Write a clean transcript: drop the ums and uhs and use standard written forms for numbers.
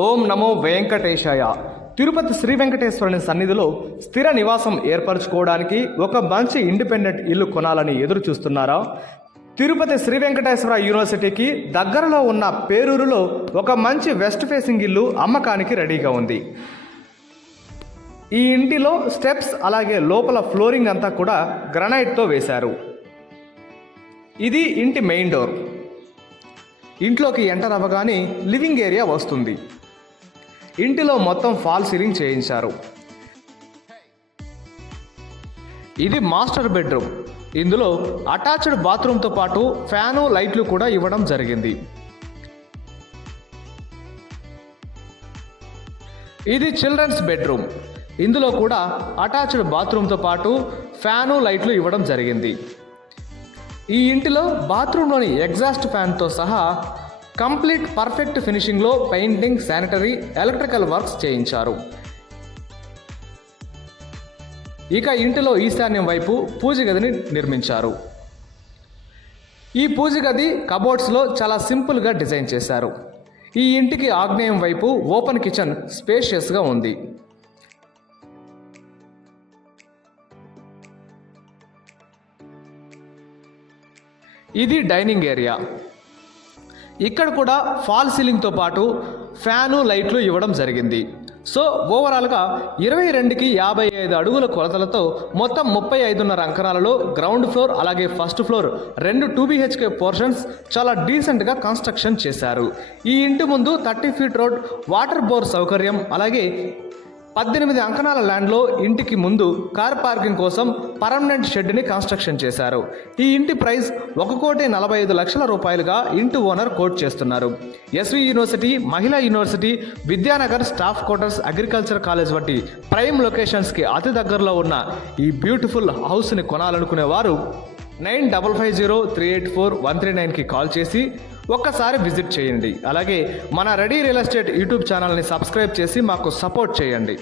ఓం నమో వెంకటేశాయ. తిరుపతి శ్రీ వెంకటేశ్వరుని సన్నిధిలో స్థిర నివాసం ఏర్పరచుకోవడానికి ఒక మంచి ఇండిపెండెంట్ ఇల్లు కొనాలని ఎదురు చూస్తున్నారా? తిరుపతి శ్రీ వెంకటేశ్వర యూనివర్సిటీకి దగ్గరలో ఉన్న పేరూరులో ఒక మంచి వెస్ట్ ఫేసింగ్ ఇల్లు అమ్మకానికి రెడీగా ఉంది. ఈ ఇంటిలో స్టెప్స్ అలాగే లోపల ఫ్లోరింగ్ అంతా కూడా గ్రనైట్తో వేశారు. ఇది ఇంటి మెయిన్ డోర్. ఇంట్లోకి ఎంటర్ అవ్వగానే లివింగ్ ఏరియా వస్తుంది. ఇంటిలో మొత్తం ఫాల్ సీలింగ్ చేయించారు. ఇది మాస్టర్ బెడ్రూమ్. ఇందులో అటాచ్డ్ బాత్రూమ్తో పాటు ఫ్యాను లైట్లు కూడా ఇవ్వడం జరిగింది. ఇది చిల్డ్రన్స్ బెడ్రూమ్. ఇందులో కూడా అటాచ్డ్ బాత్రూమ్తో పాటు ఫ్యాను లైట్లు ఇవ్వడం జరిగింది. ఈ ఇంటిలో బాత్రూంలోని ఎగ్జాస్ట్ ఫ్యాన్తో సహా కంప్లీట్ పర్ఫెక్ట్ ఫినిషింగ్లో పెయింటింగ్, శానిటరీ, ఎలక్ట్రికల్ వర్క్స్ చేయించారు. ఇక ఇంటిలో ఈశాన్యం వైపు పూజ గదిని నిర్మించారు. ఈ పూజ గది కబోర్డ్స్లో చాలా సింపుల్గా డిజైన్ చేశారు. ఈ ఇంటికి ఆగ్నేయం వైపు ఓపెన్ కిచెన్ స్పేషియస్గా ఉంది. ఇది డైనింగ్ ఏరియా. ఇక్కడ కూడా ఫాల్ సీలింగ్తో పాటు ఫ్యాను లైట్లు ఇవ్వడం జరిగింది. సో ఓవరాల్గా 22కి 55 అడుగుల కొలతలతో మొత్తం 35.5 అంకణాలలో గ్రౌండ్ ఫ్లోర్ అలాగే ఫస్ట్ ఫ్లోర్ 2 2BHK పోర్షన్స్ చాలా డీసెంట్గా కన్స్ట్రక్షన్ చేశారు. ఈ ఇంటి ముందు 30 ఫీట్ రోడ్, వాటర్ బోర్ సౌకర్యం, అలాగే 18 అంకణాల ల్యాండ్లో ఇంటికి ముందు కార్ పార్కింగ్ కోసం పర్మనెంట్ షెడ్ని కన్స్ట్రక్షన్ చేశారు. ఈ ఇంటి ప్రైస్ 1,45,00,000 రూపాయలుగా ఇంటి ఓనర్ కోట్ చేస్తున్నారు. ఎస్వి యూనివర్సిటీ, మహిళా university, Vidyanagar, staff quarters, agriculture college వంటి ప్రైమ్ లొకేషన్స్కి అతి దగ్గరలో ఉన్న ఈ బ్యూటిఫుల్ హౌస్ని కొనాలనుకునే వారు 9550384139కి కాల్ చేసి ఒక్కసారి విజిట్ చేయండి. అలాగే మన రెడీ రియల్ ఎస్టేట్ యూట్యూబ్ ఛానల్ని సబ్స్క్రైబ్ చేసి మాకు సపోర్ట్ చేయండి.